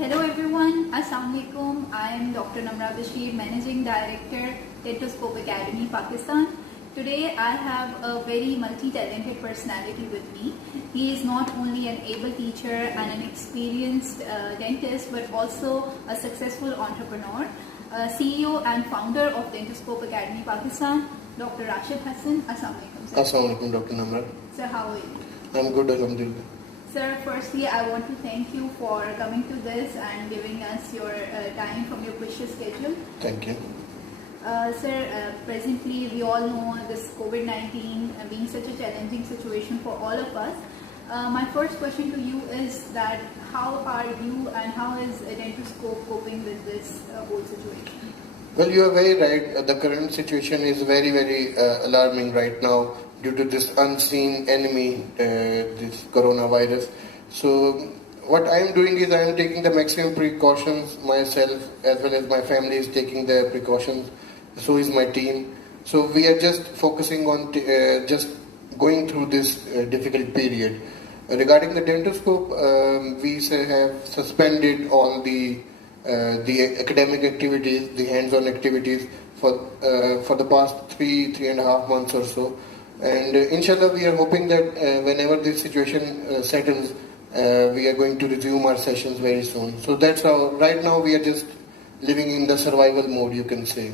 Hello everyone, Assalamualaikum. I am Dr. Namra Bashir, Managing Director, Dentoscope Academy, Pakistan. Today I have a very multi-talented personality with me. He is not only an able teacher and an experienced dentist, but also a successful entrepreneur, CEO and founder of Dentoscope Academy, Pakistan, Dr. Rashid Hassan. Assalamualaikum, sir. Assalamualaikum, Dr. Namra. Sir, how are you? I'm good, alhamdulillah. Sir, firstly, I want to thank you for coming to this and giving us your time from your precious schedule. Thank you. Sir, presently we all know this COVID-19 being such a challenging situation for all of us. My first question to you is that how are you and how is Dentoscope coping with this whole situation? Well, you are very right. The current situation is very, very alarming right now due to this unseen enemy, this coronavirus. So what I am doing is I am taking the maximum precautions myself, as well as my family is taking the precautions. So is my team. So we are just focusing on just going through this difficult period. Regarding the Dentoscope, we have suspended all the academic activities, the hands-on activities for the past 3.5 months or so. And inshallah, we are hoping that whenever this situation settles, we are going to resume our sessions very soon. So that's how, right now we are just living in the survival mode, you can say.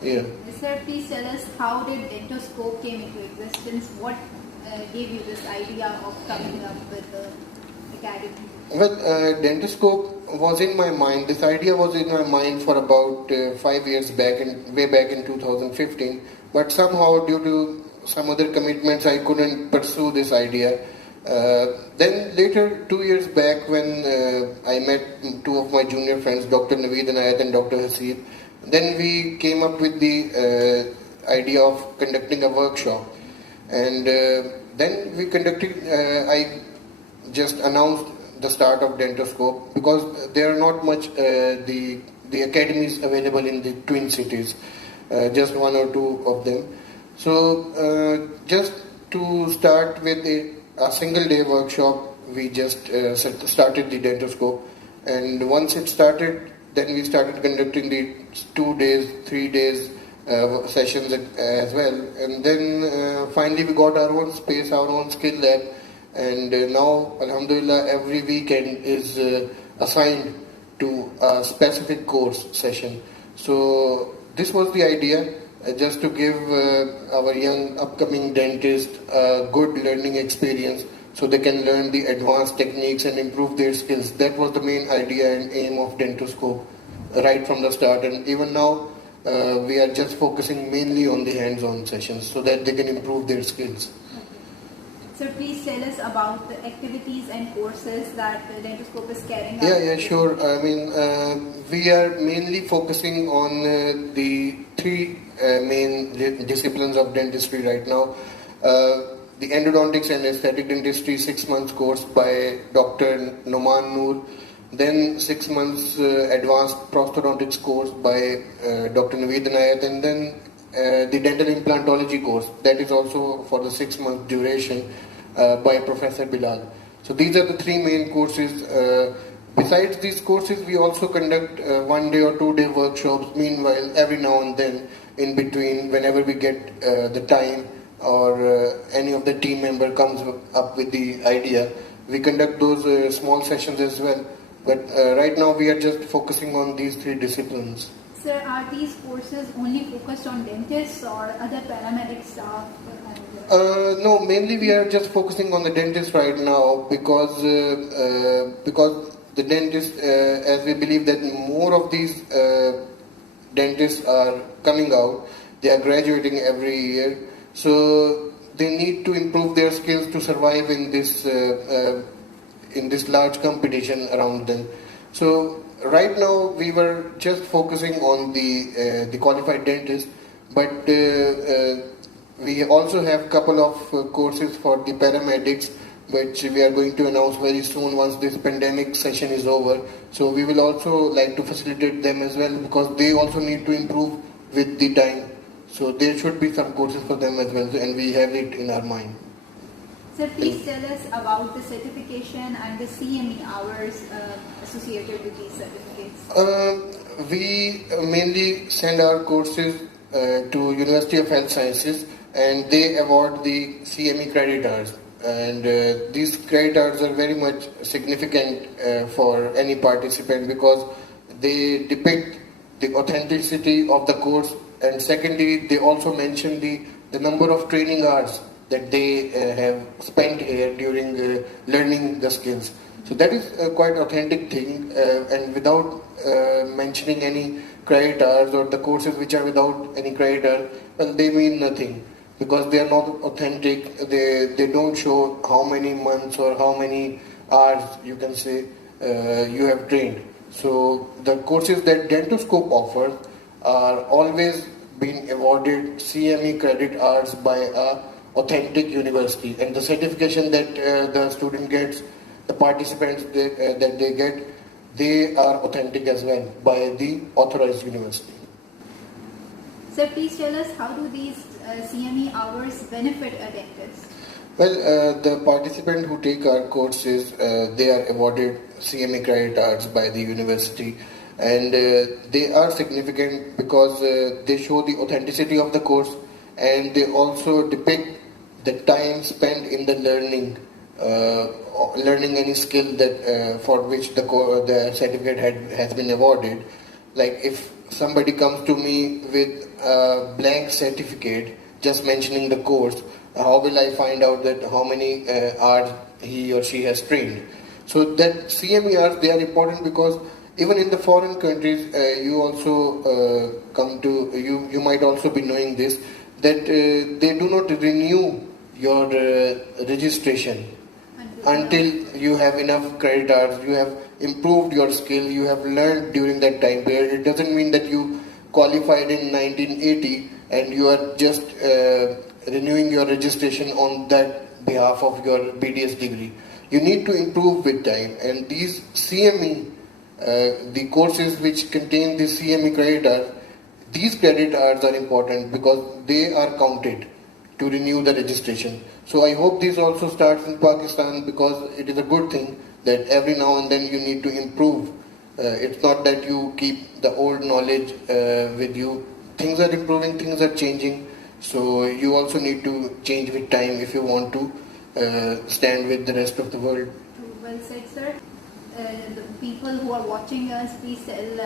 Okay, sure. Yeah. Sir, please tell us how did Dentoscope came into existence? What gave you this idea of coming up with the academy? Well, Dentoscope was in my mind. This idea was in my mind for about 5 years back, way back in 2015. But somehow, due to some other commitments, I couldn't pursue this idea. Then later, 2 years back, when I met two of my junior friends, Dr. Naveed Inayat and Dr. Haseeb, then we came up with the idea of conducting a workshop. And then we conducted, I just announced the start of Dentoscope because there are not much the academies available in the twin cities, just one or two of them. So just to start with a single day workshop, we just started the Dentoscope, and once it started, then we started conducting the 2 days, 3 days sessions as well, and then finally we got our own space, our own skill lab. And now, alhamdulillah, every weekend is assigned to a specific course session. So this was the idea, just to give our young upcoming dentists a good learning experience so they can learn the advanced techniques and improve their skills. That was the main idea and aim of Dentoscope right from the start. And even now, we are just focusing mainly on the hands-on sessions so that they can improve their skills. So please tell us about the activities and courses that the Dentoscope is carrying out. Yeah, sure. I mean, we are mainly focusing on the three main disciplines of dentistry right now. The endodontics and aesthetic dentistry 6 months course by Dr. Noman Noor. Then 6 months advanced prosthodontics course by Dr. Naveed Inayat. And then the dental implantology course, that is also for the 6 month duration by Professor Bilal. So these are the three main courses. Besides these courses, we also conduct 1 day or 2 day workshops. Meanwhile, every now and then, in between, whenever we get the time or any of the team member comes up with the idea, we conduct those small sessions as well. But right now, we are just focusing on these three disciplines. Sir, are these courses only focused on dentists or other paramedic staff? No, mainly we are just focusing on the dentist right now because the dentist, as we believe that more of these dentists are coming out, they are graduating every year, so they need to improve their skills to survive in this large competition around them. So right now we were just focusing on the qualified dentist, but we also have a couple of courses for the paramedics, which we are going to announce very soon once this pandemic session is over. So we will also like to facilitate them as well because they also need to improve with the time. So there should be some courses for them as well, and we have it in our mind. So please tell us about the certification and the CME hours associated with these certificates. We mainly send our courses to University of Health Sciences, and they award the CME credit hours. And these credit hours are very much significant for any participant because they depict the authenticity of the course, and secondly, they also mention the number of training hours that they have spent here during learning the skills. So that is a quite authentic thing, and without mentioning any credit hours or the courses which are without any credit hours, well, they mean nothing because they are not authentic. They don't show how many months or how many hours you can say you have trained. So the courses that Dentoscope offers are always being awarded CME credit hours by a authentic university, and the certification that the student gets, the participants that they get, they are authentic as well by the authorized university. So please tell us, how do these CME hours benefit a dentist? Well, the participant who take our courses, they are awarded CME credit hours by the university, and they are significant because they show the authenticity of the course, and they also depict the time spent in the learning any skill that for which the certificate has been awarded. Like if somebody comes to me with a blank certificate just mentioning the course, how will I find out that how many hours he or she has trained? So that CME hours, they are important because even in the foreign countries, you also you might also be knowing this, that they do not renew your registration until you have enough credit hours, you have improved your skill, you have learned during that time period. It doesn't mean that you qualified in 1980 and you are just renewing your registration on that behalf of your BDS degree. You need to improve with time, and these CME, the courses which contain the CME credit hours, these credit hours are important because they are counted to renew the registration. So I hope this also starts in Pakistan because it is a good thing that every now and then you need to improve. It's not that you keep the old knowledge with you. Things are improving, things are changing. So you also need to change with time if you want to stand with the rest of the world. Well said, sir. The people who are watching us, please tell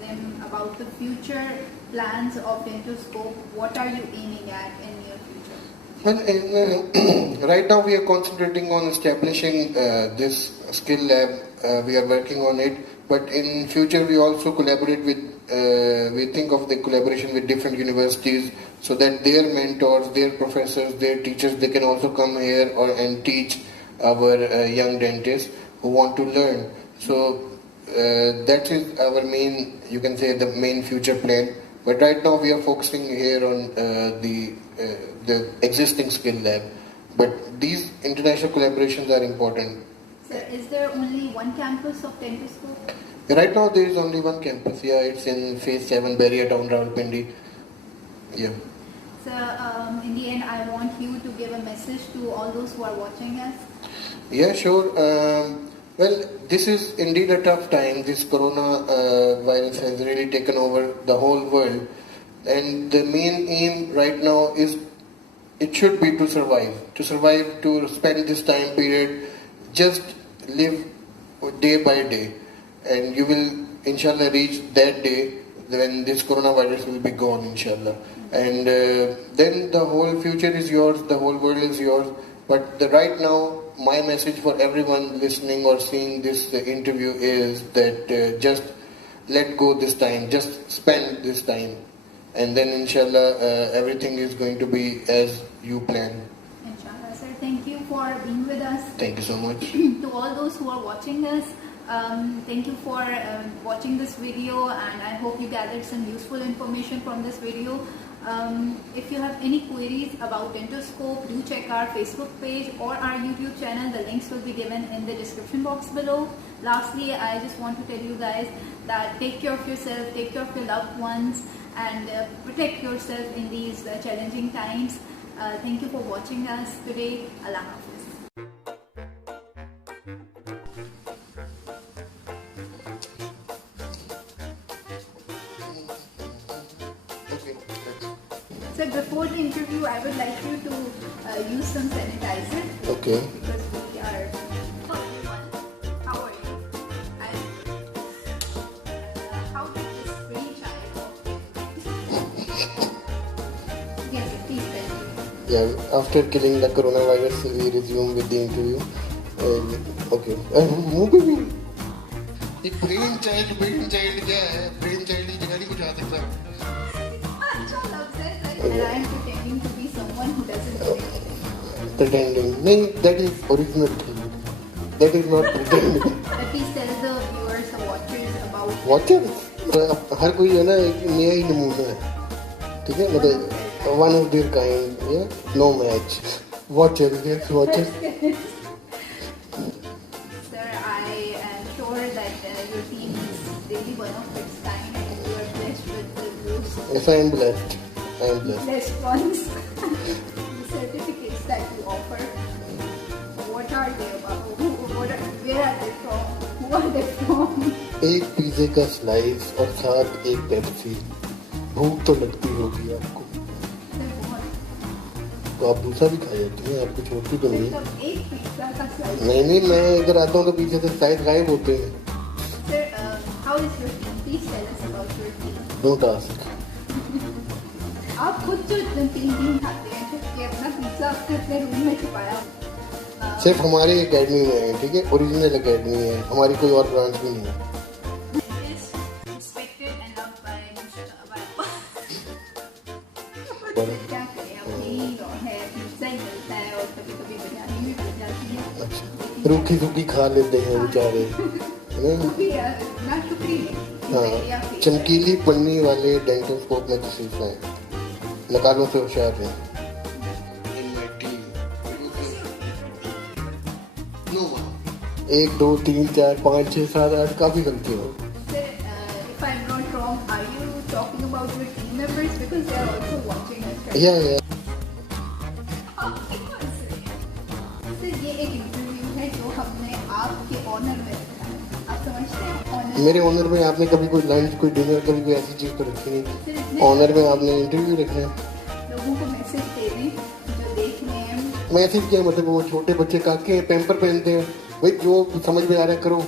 them about the future plans of Dentoscope. What are you aiming at in your future? Well, right now we are concentrating on establishing this skill lab. We are working on it, but in future we also collaborate with, we think of the collaboration with different universities so that their mentors, their professors, their teachers, they can also come here and teach our young dentists who want to learn. So that is our main, you can say, the main future plan. But right now we are focusing here on the existing skill lab. But these international collaborations are important. Sir, is there only one campus of Dentoscope? Right now there is only one campus. Yeah, it's in Phase 7, Barrier Town, Rawalpindi. Yeah. So in the end, I want you to give a message to all those who are watching us. Yeah, sure. Well, this is indeed a tough time. This corona virus has really taken over the whole world. And the main aim right now is, it should be to survive. To survive, to spend this time period, just live day by day. And you will, inshallah, reach that day when this coronavirus will be gone, inshallah. And then the whole future is yours, the whole world is yours. But right now, my message for everyone listening or seeing this interview is that just let go this time, just spend this time, and then inshallah everything is going to be as you plan. Inshallah, sir. Thank you for being with us. Thank you so much. To all those who are watching us, thank you for watching this video, and I hope you gathered some useful information from this video. If you have any queries about Dentoscope, do check our Facebook page or our YouTube channel. The links will be given in the description box below. Lastly, I just want to tell you guys that take care of yourself, take care of your loved ones, and protect yourself in these challenging times. Thank you for watching us today. Allah Hafiz. Okay. So before the interview, I would like you to use some sanitizer. Okay. Because we are. How are you? And how did this brainchild of yes, please tell me. Yeah, after killing the coronavirus, we resume with the interview. Okay. मुंह पे भी ये brain child क्या है? Brain child की जगह नहीं कुछ आ सकता. अच्छा love says that I am pretending to be someone who doesn't drink. Pretending. नहीं, that is original thing. That is not pretending. Please tell the viewers or watchers about. Watcher, हर कोई है ना एक नया ही नमूना है, ठीक है, मतलब one of their kind, yeah, no match. Watcher, yes, watcher. Sir, I am sure that your team is really one of its kind and you are blessed with the most Yes, I am blessed. I am blessed. blessed ones. The certificates that you offer, what are they about? Where are they from? Who are they from? एक पिज़्ज़े का slice और साथ एक Pepsi. भूख तो लगती होगी आपको, Sir, what? तो आप दूसरा भी खा जाती हैं, आपको छोड़ती तो नहीं. मतलब एक पिज्जा का slice. नहीं, मैं इधर आता हूँ तो पीछे से शायद गायब होते हैं. Sir, how is your team? Please tell us about your team. Don't ask. आप खुद जो तीन खाते हैं कि अपना पिज्जा आपने अपने रूम में छुपाया. सिर्फ हमारी एकेडमी में है, ठीक है, ओरिजिनल एकेडमी है, हमारी कोई और ब्रांच भी नहीं है. Is respected and loved by पर क्या करें अब यही है पिज्जा ही मिलता है और कभी कभी बिरयानी भी मिल जाती है. रूखी सूखी खा लेते हैं बेचारे, है ना. शुक्रिया ना शुक्रिया. हाँ, चमकीली पन्नी वाले डेंटोस्कोप में तशरीफ लाए, नकालों से होशियार हैं. एक दो तीन चार पाँच छः सात आठ काफी गलती हो. Sir, if I'm not wrong, are you talking about your team members because they are also watching us? Right? या सर ये एक इंटरव्यू है जो हमने आपके ऑनर में रखा है. आप समझते हैं ऑनर? मेरे ऑनर में आपने कभी कोई लंच कोई डिनर कभी कोई ऐसी चीज़ तो रखी नहीं. ऑनर में आपने इंटरव्यू रखना है. लोगों को मैसेज दे दें जो देख रहे हैं. मैसेज क्या मतलब, वो छोटे बच्चे काके हैं, पैम्पर पहनते हैं, भाई जो समझ में आ रहा है करो.